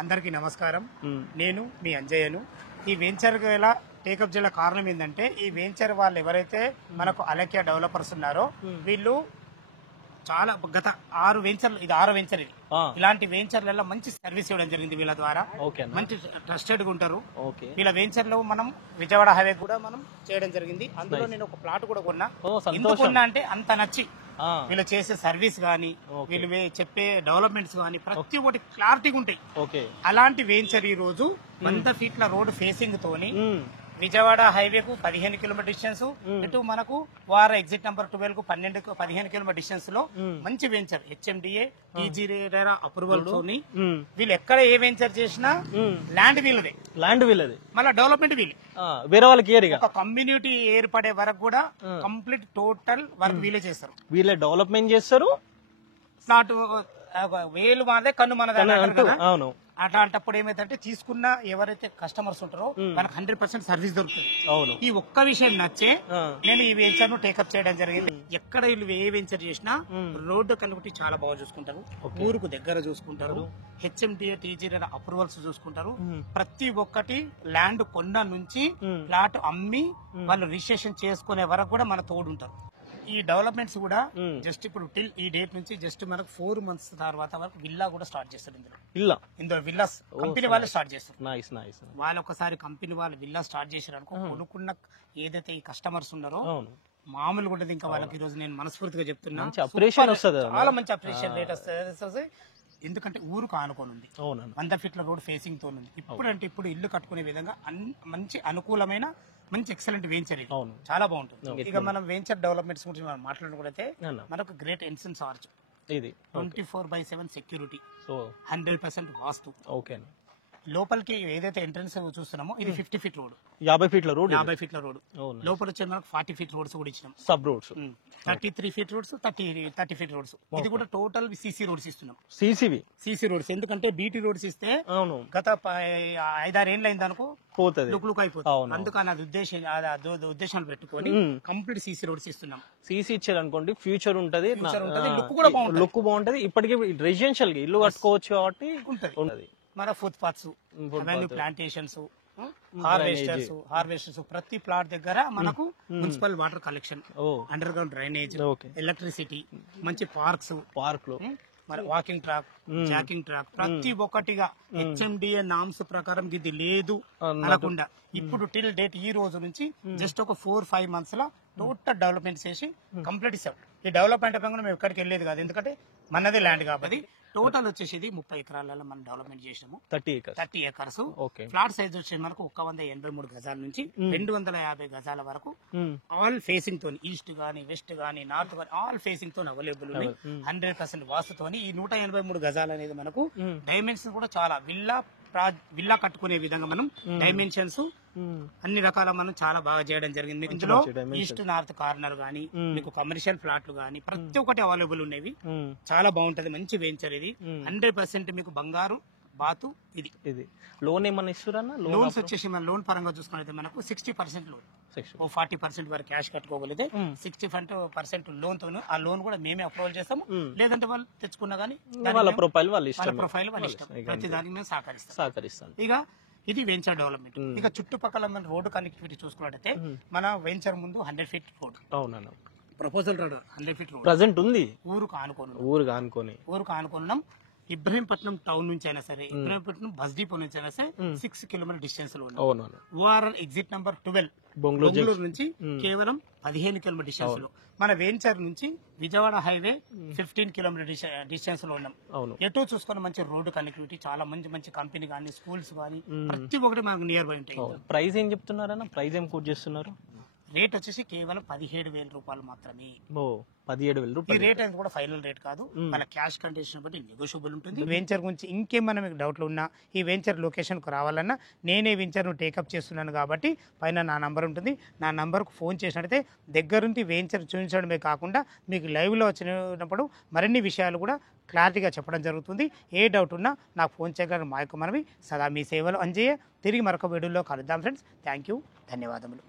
అందరికీ నమస్కారం. నేను మీ అంజయ్యను. ఈ వెంచర్ ఎలా టేకప్ చేయాల కారణం ఏంటంటే, ఈ వెంచర్ వాళ్ళు ఎవరైతే మనకు అలక్య డెవలపర్స్ ఉన్నారో వీళ్ళు చాలా గత 6 వెంచర్లు, ఇది 6వ వెంచర్. ఇది ఇలాంటి వెంచర్లలో మంచి సర్వీస్ ఇవ్వడం జరిగింది వీళ్ళ ద్వారా. మంచి ట్రస్టెడ్ గా ఉంటారు వీళ్ళ వెంచర్ లో. మనం విజయవాడ హైవే కూడా మనం చేయడం జరిగింది. అందులో నేను ఒక ప్లాట్ కూడా కొన్నా. ఎందుకున్నా అంటే అంత నచ్చి వీళ్ళు చేసే సర్వీస్ గానీ, వీళ్ళు చెప్పే డెవలప్మెంట్స్ గానీ ప్రతి ఒక్కటి క్లారిటీగా ఉంటాయి. అలాంటి వెంచర్ ఈ రోజు 100 ఫీట్ల రోడ్ ఫేసింగ్ తోని విజయవాడ హైవేకు 15 కిలోమీటర్ డిస్టెన్స్, ఇటు మనకు వార ఎగ్జిట్ నంబర్ 12 కు 15 కిలోమీటర్ డిస్టెన్స్ లో మంచి వెంచర్. హెచ్ఎండిఏ టీజీ అప్రూవల్ తోని వీళ్ళు ఎక్కడ ఏ వెంచర్ చేసినా ల్యాండ్ వీళ్ళదే, మళ్ళీ డెవలప్మెంట్ వీళ్ళు వేరే వాళ్ళకి ఒక కమ్యూనిటీ ఏర్పడే వరకు కూడా కంప్లీట్ టోటల్ వర్క్ వీళ్ళే చేస్తారు. వీళ్ళే డెవలప్మెంట్ చేస్తారు. ప్లాట్ వేలు మాదే కన్ను మనదే. అవును. అట్లాంటప్పుడు ఏమైతే తీసుకున్న ఎవరైతే కస్టమర్స్ ఉంటారో మనకు 100% సర్వీస్ దొరుకుతుంది. అవును. ఈ ఒక్క విషయం నచ్చే నేను ఈ వెంచర్ ను టేకప్ చేయడం జరిగింది. ఎక్కడ వీళ్ళు ఏ వెంచర్ చేసినా రోడ్డు కనుక చాలా బాగా చూసుకుంటారు, ఊరుకు దగ్గర చూసుకుంటారు, హెచ్ఎండిఏ టీజీ అప్రూవల్స్ చూసుకుంటారు. ప్రతి ఒక్కటి ల్యాండ్ కొన్న నుంచి ప్లాట్ అమ్మి వాళ్ళు రిజిస్ట్రేషన్ చేసుకునే వరకు కూడా మన తోడుంటారు. ఈ డెవలప్మెంట్స్ కూడా జస్ట్ ఇప్పుడు టిల్ ఈ డేట్ నుంచి జస్ట్ మనకు 4 months తర్వాత వరకు విల్లా కూడా స్టార్ట్ చేస్తారు. ఇందులో విల్లాస్ కంపెనీ వాళ్ళు స్టార్ట్ చేస్తారు. వాళ్ళు ఒకసారి కంపెనీ వాళ్ళు విల్లా స్టార్ట్ చేశారు అనుకో, కొనుక్కున్న ఏదైతే ఈ కస్టమర్స్ ఉన్నారో మామూలుగా ఉంటుంది. ఇంకా వాళ్ళకి ఈ రోజు నేను మనస్ఫూర్తిగా చెప్తున్నా, చాలా మంచి అప్రిషియేషన్ రేట్ వస్తుంది. ఎందుకంటే ఊరుకు ఆనుకొని ఉంది, 100 ఫీట్ల రోడ్ ఫేసింగ్ తో ఉంది. ఇప్పుడు ఇల్లు కట్టుకునే విధంగా మంచి అనుకూలమైన మంచి ఎక్సలెంట్ వెంచర్. ఇది చాలా బాగుంటుంది. ఇక మనం వెంచర్ డెవలప్మెంట్స్ గురించి మనం మాట్లాడుకుంటే మనకు గ్రేట్ ఎన్సెన్స్ ఆర్చ్, ఇది 24/7 సెక్యూరిటీ, 100% వాస్తు. లోపలికి ఏదైతే ఎంట్రన్స్ చూస్తున్నామో ఇది 50 ఫీట్ రోడ్, 50 ఫీట్ల రోడ్. లోపల వచ్చే మనకు 40 ఫీట్ రోడ్స్ కూడా ఇచ్చినాం. Sub roads 33 feet roads, 30 feet roads. ఇది కూడా టోటల్ సిసి రోడ్స్ ఇస్తున్నాం. సిసి రోడ్స్ ఎందుకంటే బీటీ రోడ్స్ ఇస్తే గత 5-6 ఏళ్ళు అయింది అనుకో లుక్ అయిపోతుంది. అందుకని అది ఉద్దేశాలు పెట్టుకొని కంప్లీట్ సిసి రోడ్స్ ఇస్తున్నాం. సిసి ఇచ్చారు అనుకోండి, ఫ్యూచర్ ఉంటది, లుక్ బాగుంటది. ఇప్పటికీ రెసిడెన్షియల్ గా ఇల్లు కట్టుకోవచ్చు కాబట్టి ఉంటది. మన ఫుట్ పాత్స్, ప్లాంటేషన్స్, హార్వెస్టర్స్ ప్రతి ప్లాట్ దగ్గర మనకు municipal water collection, under ground drainage, electricity, మంచి పార్క్లు, మరి వాకింగ్ ట్రాక్, జాకింగ్ ట్రాక్ ప్రతి ఒక్కటిగా హెచ్ఎండిఏ నామ్స్ ప్రకారం ఇది లేదు అనకుండా ఇప్పుడు టిల్ డేట్ ఈ రోజు నుంచి జస్ట్ ఒక 4-5 months లో టోటల్ డెవలప్మెంట్ చేసి కంప్లీట్ ఇస్తాం. ఈ డెవలప్మెంట్ మేము ఎక్కడికి వెళ్ళేది కాదు, ఎందుకంటే మనది ల్యాండ్ కాబట్టి. టోటల్ వచ్చేసి 30 ఎకరాలలో మనం డెవలప్మెంట్ చేసినాము. 30 ఏకర్స్. ఫ్లాట్ సైజ్ వచ్చేసి మనకు 183 గజాల నుంచి 250 గజాల వరకు ఆల్ ఫేసింగ్ తోని, ఈస్ట్ గానీ వెస్ట్ గానీ నార్త్ గానీ ఆల్ ఫేసింగ్ తో అవైలబుల్ ఉన్నాయి. 100% వాస్తుతోని ఈ 183 గజాలు అనేది మనకు డైమెన్షన్ కూడా చాలా విల్లా కట్టుకునే విధంగా మనం డైమెన్షన్స్ అన్ని రకాల మనం చాలా బాగా చేయడం జరిగింది. ఇందులో ఈస్ట్ నార్త్ కార్నర్ గానీ, మీకు కమర్షియల్ ఫ్లాట్లు గానీ ప్రతి ఒక్కటి అవైలబుల్ ఉండేవి. చాలా బాగుంటది, మంచి వెంచర్ ఇది. 100% మీకు బంగారు బాతు. ఇది లోన్ ఏమన్నా ఇస్తున్నారా? లోన్స్ వచ్చేసి మన లోన్ పరంగా చూసుకుంటే మనకు 60% లోన్, 40% వరకు క్యాష్ కట్టుకోగలిగితే 60% లోన్ తో ఆ లోన్ కూడా మేమే అప్రూవల్ చేస్తాము. లేదంటే వాళ్ళు తెచ్చుకున్నా గానీ వాళ్ళ ప్రొఫైల్ వాళ్ళ ఇష్టం, ప్రతి దానికి మేము సహకరిస్తాం. ఇక ఇది వెంచర్ డెవలప్మెంట్. ఇక చుట్టుపక్కల మన రోడ్డు కనెక్టివిటీ చూసుకున్నట్టయితే మన వెంచర్ ముందు 100 feet road, proposal road 100 feet road present ఉంది. ఊరుకు ఆనుకున్నాం. ఇబ్రహీంపట్నం టౌన్ నుంచి అయినా సరే, ఇబ్రహీంపట్నం బస్ డిపో నుంచి అయినా సరే 6 కిలోమీటర్ డిస్టెన్స్ లో ఉన్నాం. ఓఆర్ఎల్ ఎగ్జిట్ నంబర్ 12 బెంగళూరు నుంచి కేవలం 15 కిలోమీటర్ డిస్టెన్స్ లో. మన వెంచర్ నుంచి విజయవాడ హైవే 15 కిలోమీటర్ డిస్టెన్స్ లో ఉన్నాం. ఎటు చూసుకుని మంచి రోడ్డు కనెక్టివిటీ, చాలా మంచి కంపెనీ కానీ, స్కూల్స్ కానీ ప్రతి ఒక్కటి మనకు నియర్ బై ఉంటాయి. ప్రైస్ ఏం చెప్తున్నారన్నా? ప్రైస్ ఏం కోట్ చేస్తున్నారు? రేట్ వచ్చేసి కేవలం 17,000 రూపాయలు మాత్రమే. 17,000 రూపాయలు. ఈ రేట్ అనేది కూడా ఫైనల్ రేట్ కాదు, మన క్యాష్ కండిషన్ బట్టి నెగోషియబుల్ ఉంటుంది. వెంచర్ గురించి ఇంకేమైనా మీకు డౌట్లు ఉన్నా, ఈ వెంచర్ లొకేషన్ కు రావాలన్నా నేనే వెంచర్ ను టేకప్ చేస్తున్నాను కాబట్టి పైన నా నంబర్ ఉంటుంది. నా నంబర్ కు ఫోన్ చేసినట్టయితే దగ్గరుండి వెంచర్ చూపించడమే కాకుండా మీకు లైవ్ లో వచ్చినప్పుడు మరిన్ని విషయాలు కూడా క్లారిటీగా చెప్పడం జరుగుతుంది. ఏ డౌట్ ఉన్నా నాకు ఫోన్ చేయగలరు. మా యొక్క మనవి సదా మీ సేవలు అంజయ్య. తిరిగి మరొక వీడియోలో కలుద్దాం ఫ్రెండ్స్. థ్యాంక్ యూ, ధన్యవాదములు.